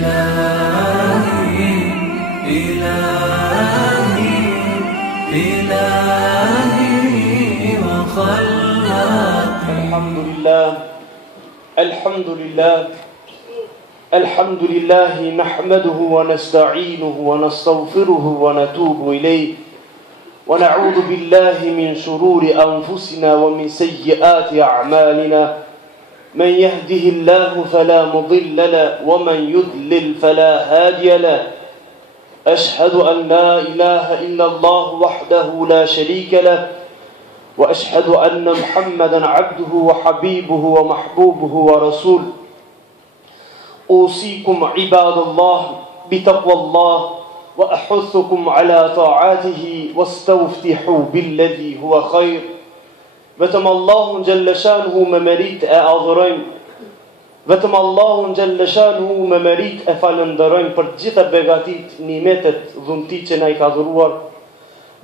إلهي إلهي إلهي وخلاقي. الحمد لله الحمد لله نحمده ونستعينه ونستغفره ونتوب إليه ونعوذ بالله من شرور أنفسنا ومن سيئات أعمالنا من يهده الله فلا مضل له ومن يضلل فلا هادي له أشهد أن لا إله إلا الله وحده لا شريك له وأشهد أن محمدا عبده وحبيبه ومحبوبه ورسوله أوصيكم عباد الله بتقوى الله وأحثكم على طاعته واستفتحوا بالذي هو خير. Vetëm Allahun xhalla shanuhu me merit e adhurojmë. Vetëm Allahun xhalla shanuhu me merit e falenderojmë për të gjitha begatit, nimetet, dhuntit që na I ka dhuruar.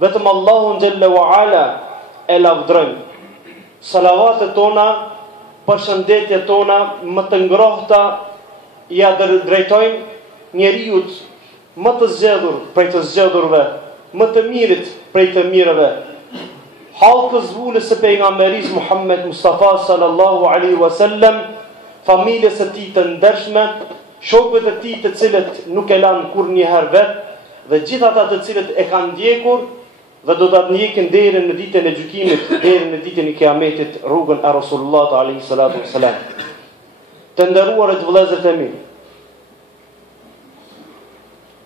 Vetëm Allahun xhalla wa ala e lavdrojmë. Salavatet tona, përshëndetjet tona më të ngrohta ja drejtojmë njeriut më të zgjedhur prej të zgjedhurve, më të mirit prej të mirëve, halkës vulës së pejgamberis Muhammed Mustafa sallallahu alaihi wasallam, familjes së tij të ndershme, shokët e tij të cilët nuk e lanë kurrënjëherë vet, dhe gjithë ata të cilët e kanë ndjekur dhe do ta ndjekin deri në ditën e gjykimit, deri në ditën e Kiametit, rrugën e Rasulullah alaihi salatu wasalam. Të nderuarit vëllezër e mi,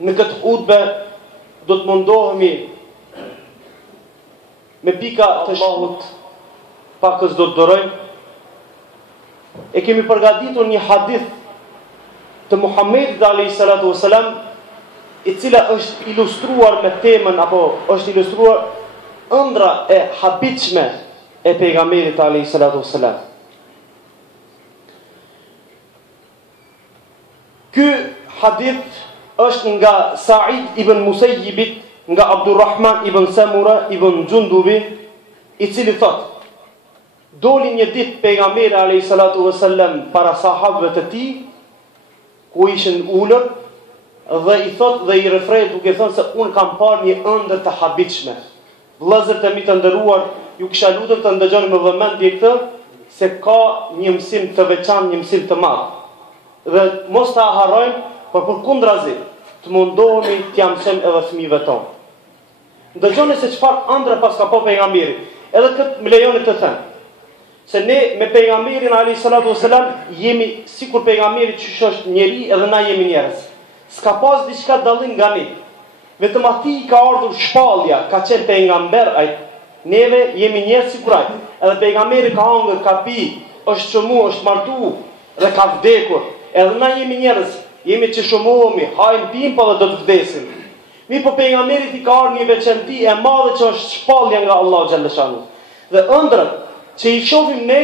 në këtë hutbe do të mundohemi me pika të Allahut pakës do të dorojmë. E kemi përgatitur një hadith të Muhammedit alayhi salatu wasalam, e cila është ilustruar me temën apo është ilustruar ëndra e habitshme e pejgamberit alayhi salatu wasalam. Ky hadith është nga Sa'id ibn Musayyibit, nga Abdurrahman ibn Samura ibn Jundubi, I cili thot: doli një ditë pejgamberi alayhi salatu wasallam para sahabëve të tij, ku ishin ulur, dhe I thot dhe I refret duke thënë se unë kam parë një ëndër të habitshme. Vëllezërit e mi të nderuar, ju kisha lutur të ndëgjoni me vëmendje këtë, se ka një mësim të veçantë, një mësim të madh. Dhe mos ta harrojmë, por përkundrazi të mundohemi t'ia mësojmë edhe fëmijëve tonë. Ndëgjoni se çfarë ëndre pas ka po pejgamberi. Edhe këtë më lejoni të them, se ne me pejgamberin alayhi salatu wasalam jemi sikur pejgamberi që është njeri edhe na jemi njerëz. S'ka pas diçka dallim nga ne. Vetëm atij ka ardhur shpallja, ka qenë pejgamber ai. Neve jemi njerëz sikur ai. Edhe pejgamberi ka hangër, ka pi, është çmu, është martu dhe ka vdekur. Edhe na jemi njerëz, jemi që shumohemi, hajmë pim po dhe do të vdesim. Mi po pejgamberit I ka ardhur një veçanti e madhe që është shpallja nga Allahu xhalla shanu. Dhe ëndrat që I shohim ne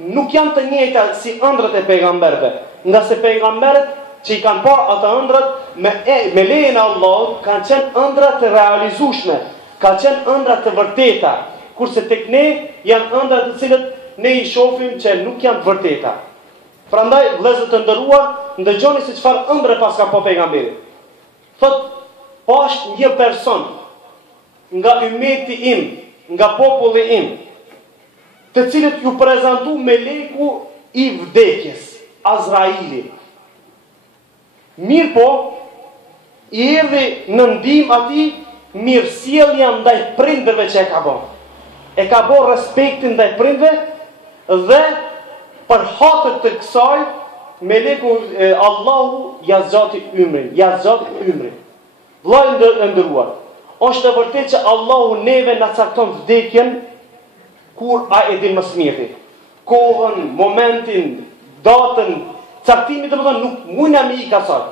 nuk janë të njëjta si ëndrat e pejgamberëve, nga se pejgamberët që I kanë parë ata ëndrat me lejen e Allahut kanë qenë ëndra të realizueshme, kanë qenë ëndra të vërteta, kurse tek ne janë ëndra të cilët ne I shohim që nuk janë të vërteta. Prandaj vëllezër të nderuar, ndëgjoni se çfarë ëndre pas ka po pejgamberi. Thot: pash një person nga ummeti im, nga populli im, të cilët ju prezantu meleku I vdekjes, Azraili. Mirë po, I erdhi në ndihmë atij mirësjellja ndaj prindërve që e ka bërë. E ka bërë respektin ndaj prindërve dhe për hatër të kësaj meleku Allahu ja zgjati ymrin. Vllai e nderuar, është e vërtetë që Allahu neve na cakton vdekjen kur ai e din më së miri. Kohën, momentin, datën, caktimin domethënë nuk mundna me I kasoj.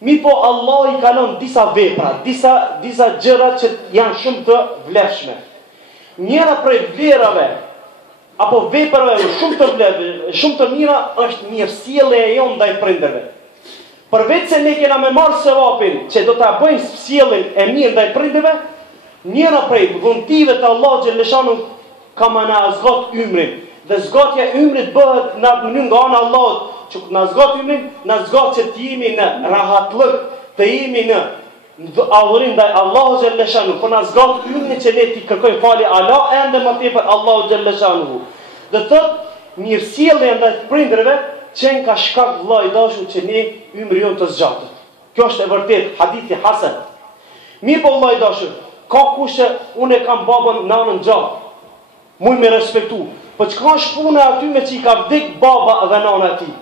Mirë po Allah I kalon disa vepra, disa gjëra që janë shumë të vlefshme. Njëra prej vlerave apo veprave shumë të mira është mirësjellja e jonë ndaj prindërve. Përveç se ne kena me marrë sevapin që do ta bëjmë sjelljen e mirë ndaj prindërve, njëra prej dhuntive të Allahut xhaleshanu ka më na zgjat ymrin. Dhe zgjatja e ymrit bëhet në mënyrë nga ana e Allahut, që na zgat hymin, na zgat që të jemi në rahatllëk, të jemi në adhurim ndaj Allahu xhalla shanu, po na zgat hymin që ne ti kërkojmë falje Allah ende më tepër Allahu xhalla shanu. Do thotë mirësjellja ndaj prindërve qenë ka shkak vëllai i dashur që ne ymri jon të zgjatet. Kjo është e vërtet, hadithi hasan. Mirë po vëllai i dashur, ka kush që unë kam babën nanën gjatë. Muj me respektu. Po çka është puna aty me që i ka vdek baba dhe nana e tij?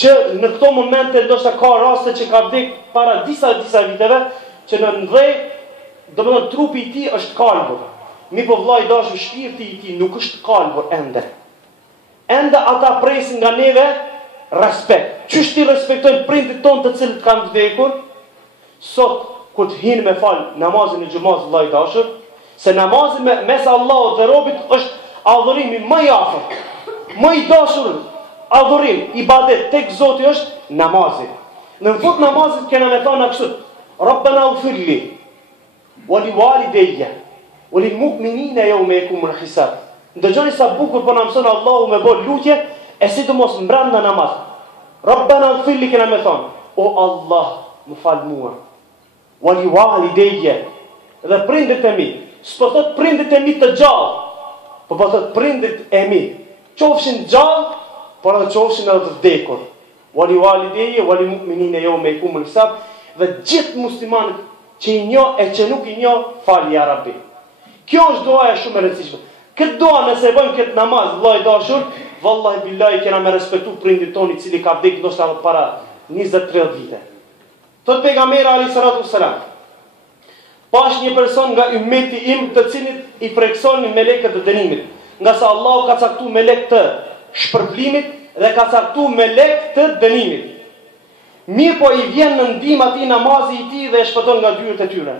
Që në këto momente ndoshta ka raste që ka vdek para disa viteve, që në ndrej, domethënë trupi i tij është kalbur. Mi po vëllai i dashur, shpirti i tij nuk është kalbur ende. Ende ata presin nga neve respekt. Qysh ti respektojnë prindit tonë të cilët kanë vdekur? Sot kur të hinë me fal namazin e xumës vëllai i dashur, se namazi mes Allahut dhe robit është adhurimi më i afërt, më i dashur adhurim, ibadet tek Zoti është namazi. Në fund namazit kena me thonë kështu: Rabbana ighfirli wa li walidayya wa lil mu'minina yawma yaqumul hisab. Ndëgjoni sa bukur po na mëson Allahu me bë lutje, e sidomos brenda namaz. Rabbana ighfirli kena me thonë: O Allah, më fal mua. Wa li walidayya, dhe prindit e mi. S'po thot prindit e mi të gjallë, po thot prindit e mi. Qofshin gjallë, por edhe qofshin edhe të vdekur. Wali walidayya wali mu'minina yawma yaqumul hisab, dhe gjithë muslimanët që i njoh e që nuk i njoh, fal ya Rabbi. Kjo është doaja shumë e rëndësishme. Këtë doa nëse e bëjmë këtë namaz, vëllai i dashur, vallahi billahi kena me respektu prindin ton i cili ka vdekur ndoshta para 20-30 vite. Thot pejgamberi alayhi salatu wassalam: Pash një person nga ummeti im të cilit i freksonin melekët e dënimit, nga sa Allahu ka caktuar melek të shpërblimit dhe ka caktuar melek të dënimit. Mirë po i vjen në ndihmë atij namazi i tij dhe e shpëton nga dyert e tyre.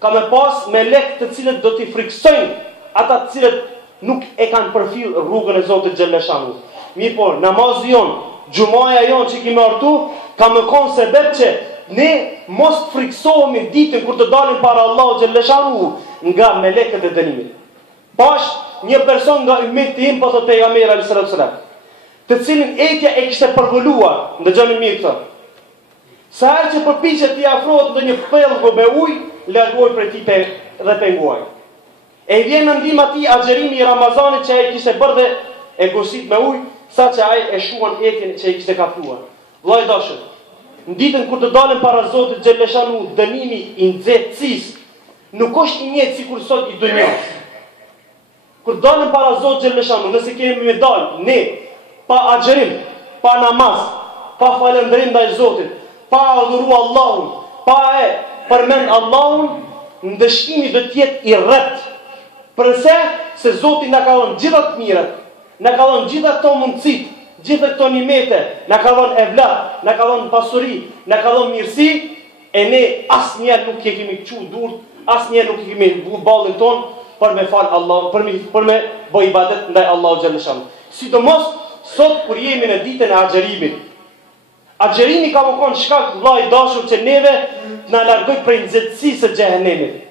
Ka me pas melek të cilët do t'i friksojnë ata të cilët nuk e kanë përfill rrugën e Zotit xhalleshanu. Mirë po namazi jon, xhumaja jon që kemi ortu, ka më kon sebeb që ne mos friksohemi ditën kur të dalim para Allahu xhalleshanu nga melekët e dënimit. Pash një person nga ummeti im, po thot pejgamberi alayhis salam, të cilin etja e kishte përvoluar, ndëgjoni mirë këtë. Sa herë që përpiqet t'i afrohet ndonjë pellgu me ujë, largoi prej tij dhe penguaj. E vjen në ndihmë atij agjerimi i Ramazanit që ai kishte bërë dhe e gosit me ujë, sa që ai e shuan etjen që i kishte kapluar. Vllai i dashur, në ditën kur të dalën para Zotit xhalleshanu, dënimi i nxehtësisë nuk është i njëjtë sikur sot i dunjas. Kur dalën para Zotit xhalleshanu, nëse kemi me dalë ne pa agjerim, pa namaz, pa falëndrim ndaj Zotit, pa adhuru Allahun, pa e përmend Allahun, ndëshkimi do të jetë i rreth. Përse se Zoti na ka dhënë gjitha të mirat, na ka dhënë gjitha këto mundësitë, gjitha këto nimete, na ka dhënë evlat, na ka dhënë pasuri, na ka dhënë mirësi, e ne asnjëherë nuk e kemi qu durt, asnjëherë nuk e kemi vu ballin ton për me fal Allah, për me bëj ibadet ndaj Allahu xhalleshanu. Sidomos sot kur jemi në ditën e agjerimit. Agjerimi ka më konë shkak vllai i dashur që neve na largoj prej nxehtësisë së xhehenemit.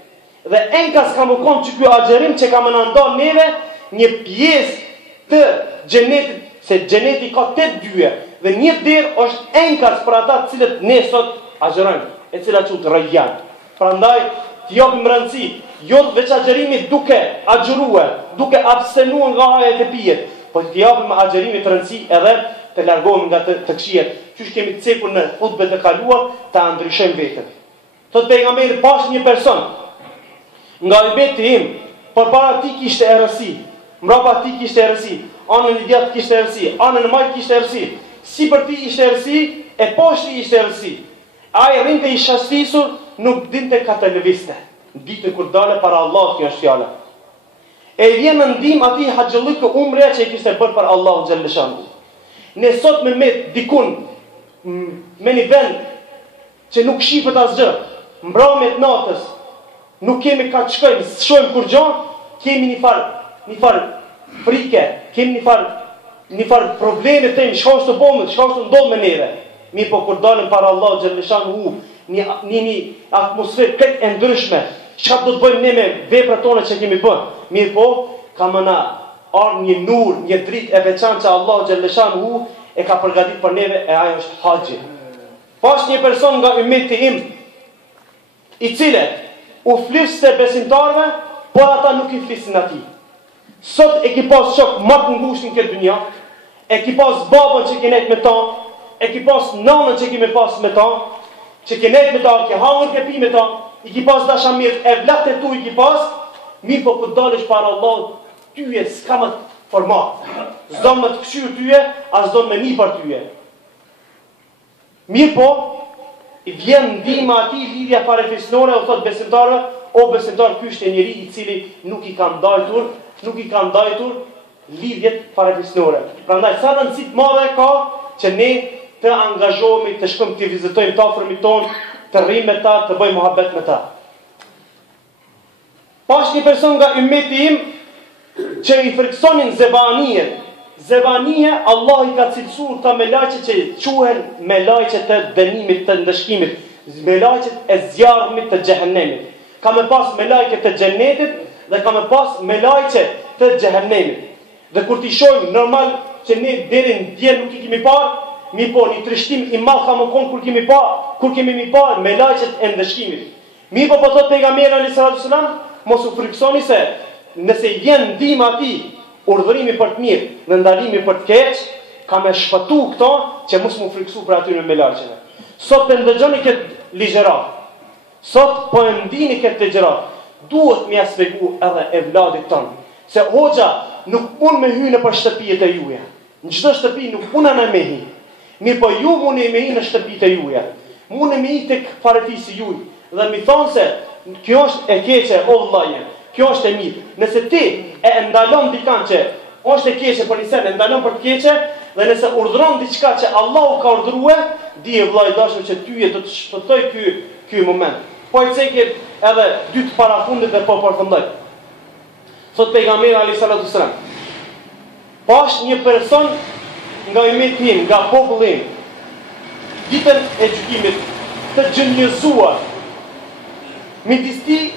Dhe enkas ka më konë që ky agjerim që ka më ndal neve një pjesë të xhenetit, se xheneti ka 8 dyje dhe një derë është enkas për ata të cilët ne sot agjerojmë, e cila quhet Rayyan. Prandaj t'i japim rëndësi, jo veç agjerimit duke agjëruar, duke abstenuar nga hajet e pijet, po t'i japim agjerimit rëndësi edhe të largohemi nga të këqijet. Qysh kemi cekur në hutbet e kaluar, ta ndryshojmë veten. Thot pejgamberi, pash një person nga ummeti im, përpara ti kishte errësi, mbrapa ti kishte errësi, anën e djathtë kishte errësi, anën e majt kishte errësi, sipër ti ishte errësi, e poshtë ishte errësi. Ai rrinte i shastisur, nuk dinte ka të lëvizte. Ditën kur dale para Allahut kjo është fjala. E vjen në ndihmë atij haxhillik të umre që i kishte bërë për Allahun xhalleshanu. Ne sot me met dikun me një vend që nuk shifet asgjë, mbrëmjet natës, nuk kemi ka të shkojmë, shohim kur gjë, kemi një far frike, kemi një far probleme të temi, shka është të bomë, shka është të ndodhë me neve. Mirë po kur dalën para Allah xhalleshanu, një atmosferë këtë e ndryshme, çka do të bëjmë ne me veprat tona që kemi bërë. Mirë po, ka më na ardhur një nur, një dritë e veçantë që Allah xhalleshanu e ka përgatitur për neve e ajo është haxhi. Pash një person nga ummeti im i cili u fliste besimtarve, por ata nuk i flisin atij. Sot e ki pas shok më të ngushtin këtë dunja, e ki pas babën që ki net me ta, e ki pas nanën që ki me pas me ta, që ki net me ta, ki hangër ke pi me ta, i ki pas dashamir, e vlatë e tu i ki pas, mi po këtë dalësh para Allah, tyje s'ka më format. S'do më të këshyrë tyje, a s'do me një për tyje. Mirë po, i vjen ndihma atij lidhja farefisnore, o thot besimtarë, o besimtar, ky është njëri i cili nuk i ka ndajtur lidhjet farefisnore. Prandaj sa rëndësi të madhe ka që ne të angazhohemi, të shkojmë të vizitojmë të afërmit tonë, të rrimë me ta, të bëjmë muhabet me ta. Pash një person nga ummeti im që i friksonin zebanijet. Zebania, Allah i ka cilësuar ta me lajqe që quhen me lajqe të dënimit, të ndëshkimit, me lajqe e zjarmit të xhehenemit. Ka me pas me lajqe të xhenetit dhe ka me pas me lajqe të xhehenemit. Dhe kur t'i shojmë normal që ne deri në dje nuk i kemi parë, mi po një trishtim i madh ka më konë kur kemi mi parë me lajqet e ndëshkimit. Mi po thot pejgamberi alayhis salam, mos u friksoni se nëse vjen ndihma atij, urdhërimi për të mirë dhe ndalimi për të keq, ka me shpëtu këto që mos mu friksu për atyre me lajqeve. Sot të ndëgjoni këtë ligjerat, sot po e ndini këtë ligjerat, duhet me aspegu edhe e vladit tonë, se hoxha nuk unë me hy në për shtëpijet e juja. Në çdo shtëpi nuk unë në me hy. Mirë po ju mune me hy në shtëpijet e juja. Mune me hy të farefisi juj. Dhe mi thonë se kjo është e keqe, o vëllaje, kjo është e mirë. Nëse ti e ndalon dikan që është e keqe për një sen, e ndalon për të keqe, dhe nëse urdhron diçka që Allahu ka urdhrue, di e vëllaj dashur që tyje do të shpëtoj ky moment. Po i cekit edhe dy të parafundit dhe po përfundoj. Thot pejgamberi alayhis salam, pash një person nga ummeti im, nga populli im, ditën e gjykimit të gjënjëzuar, midis tij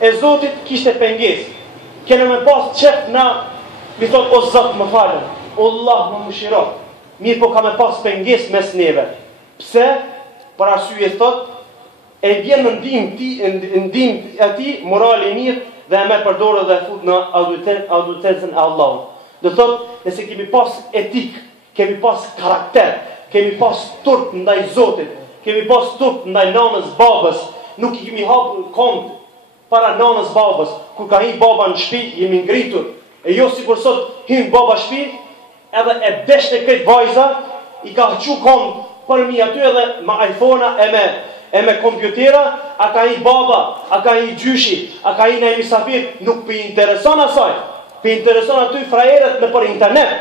e Zotit kishte pengesë. Kena me pas qef na, mi thot, o Zot më falën, o Allah më mëshiro. Mirë po ka me pas pengesë mes neve. Pse? Për arsye thot, e vjen në ndihmë atij morali i mirë dhe e merr përdorë dhe e fut në autoritetën e Allahut. Do thot, nëse kemi pas etik, kemi pas karakter, kemi pas turp ndaj Zotit, kemi pas turp ndaj nanës, babës, nuk i kemi hapur kont para nanës, babës, kur ka hi baba në shtëpi, jemi ngritur. E jo sikur sot hyn baba në shtëpi, edhe e beshte këtë vajza, i ka hqu kont për mi aty edhe me iPhone-a e me kompjutera, a ka hi baba, a ka hi gjyshi, a ka hi në misafir, nuk për intereson asaj, për intereson aty frajeret në për internet,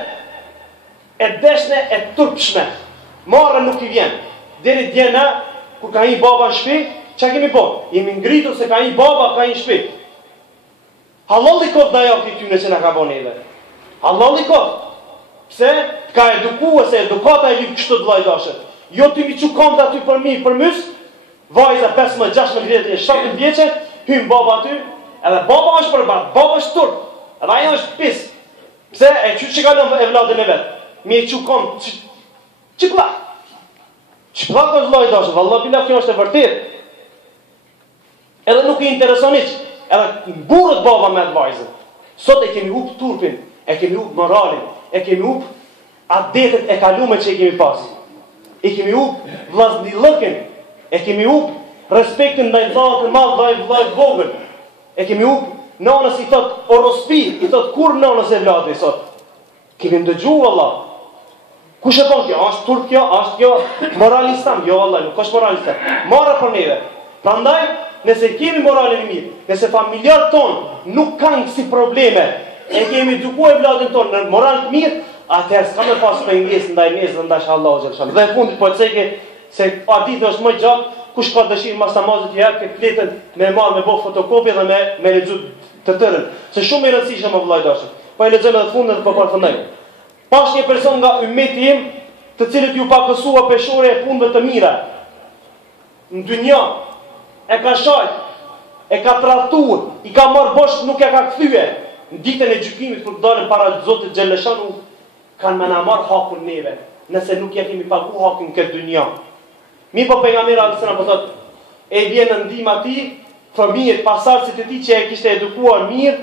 e deshne e turpshme, marrë nuk i vjen, deri djena, kur ka hi baba në shpi, që kemi po? Jemi ngritur se ka hi baba, ka hi në shpi. Halali kot në ajo këtë tyne që në ka bo neve. Halali kot. Pse? Ka edukua se edukata e li kështu të vlajdashet. Jo të mi që kom të aty për mi, për mys, vajza 15, 16 vjetë, 17 vjeqe, hymë baba aty, edhe baba është përbat, baba është turp, edhe ajo është pis. Pse? E që kalon e vladën e vetë. Mi e që kom, që plak? Që plak është vlajdashet, valla bila kjo është e vërtit. Edhe nuk i intereson iq, edhe burët baba me të vajzën. Sot e kemi up turpin, e kemi up moralin, e kemi up adetet e kalume që e kemi pas. E kemi up vllaznilëkin, e kemi up respektin ndaj vllat të madh, ndaj vllat vogël. E kemi up nanës i thot orospi, i thot kur nanës e vllati sot. Kemi ndëgju valla. Kush e bën kjo? Është turp kjo? Është kjo moralistan? Jo valla, nuk është moralistan. Marrë për neve. Prandaj, nëse kemi moralin e mirë, nëse familjarët tonë nuk kanë si probleme, e kemi edukuar vllatin tonë në moral të mirë, atëherë s'ka më pas pengesë ndaj nesër dhe ndaj Allahu xhallahu. Dhe fundit po ceke se a ditë është më gjatë, kush ka dëshirë mas namazit të jap këtë letën me marr me bë fotokopi dhe me lexu të tërën. Se shumë i rëndësishme më vllai dashur. Po e lexojmë edhe fundin po përfundoj. Pash një person nga ummeti im, të cilët ju pakësua peshore e punëve të mira. Në dynjë e ka shajt, e ka tradhtuar, i ka marrë bosh, nuk e ka kthye. Në ditën e gjykimit kur dalën para Zotit xhaleshanu, kanë më na marr hakun neve, nëse nuk ja kemi pagu hakun këtë dynja. Mi po pejgamberi alayhis salam po thotë, e vjen në ndihmë atij fëmijët pasardhësit e tij që e kishte edukuar mirë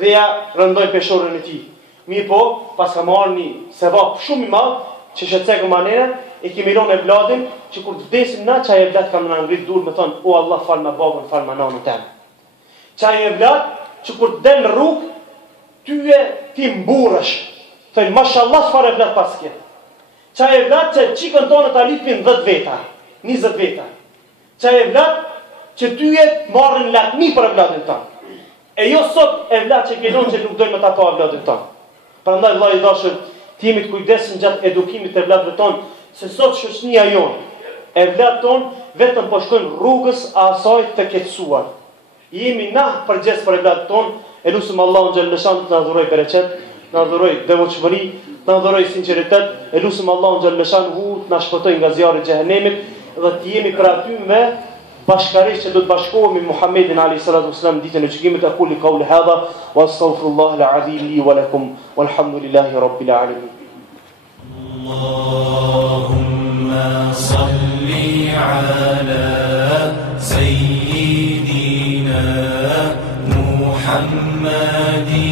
dhe ja rëndoi peshorën e tij. Mi po, pas ka marrë një sevap shumë i madh, që shëtsekë manera, e kemi ronë e vladin, që kur të vdesim na, qaj e vlad kanë në ngritë dur me thonë, o Allah, falë me babën, falë me nanën temë. Qaj e vlad, që kur të del në rrugë, tyje ti mburësh. Thëjnë, mashallah, shfar e vlad pas kjetë. Qaj e vlad që qikën tonë të alipin 10 veta, 20 veta. Qaj e vlad që tyje marrin latmi për e vladin tonë. E jo sot e vlad që kenon që nuk dojmë të pa e vladin tonë. Prandaj vllai i dashur, ti jemi të kujdesshëm gjatë edukimit të vladëve tonë, se sot shoqënia jonë, e vladët tonë vetëm po shkojnë rrugës asaj të keqësuar. Jemi na përgjes për e vladët tonë, e lutem Allahun xhallashan të na dhuroj bereqet, na dhuroj devotshmëri, na dhuroj sinqeritet, e lutem Allahun xhallashan të na shpëtoj nga zjarri i xhehenemit dhe të jemi për aty me bashkarisht që do të bashkohemi me Muhammedin alayhi salatu wasalam ditën e gjykimit. Aqulu qawli hadha wa astaghfirullah al-azim li wa lakum walhamdulillahi rabbil alamin. Allahumma salli ala sayyidina Muhammadin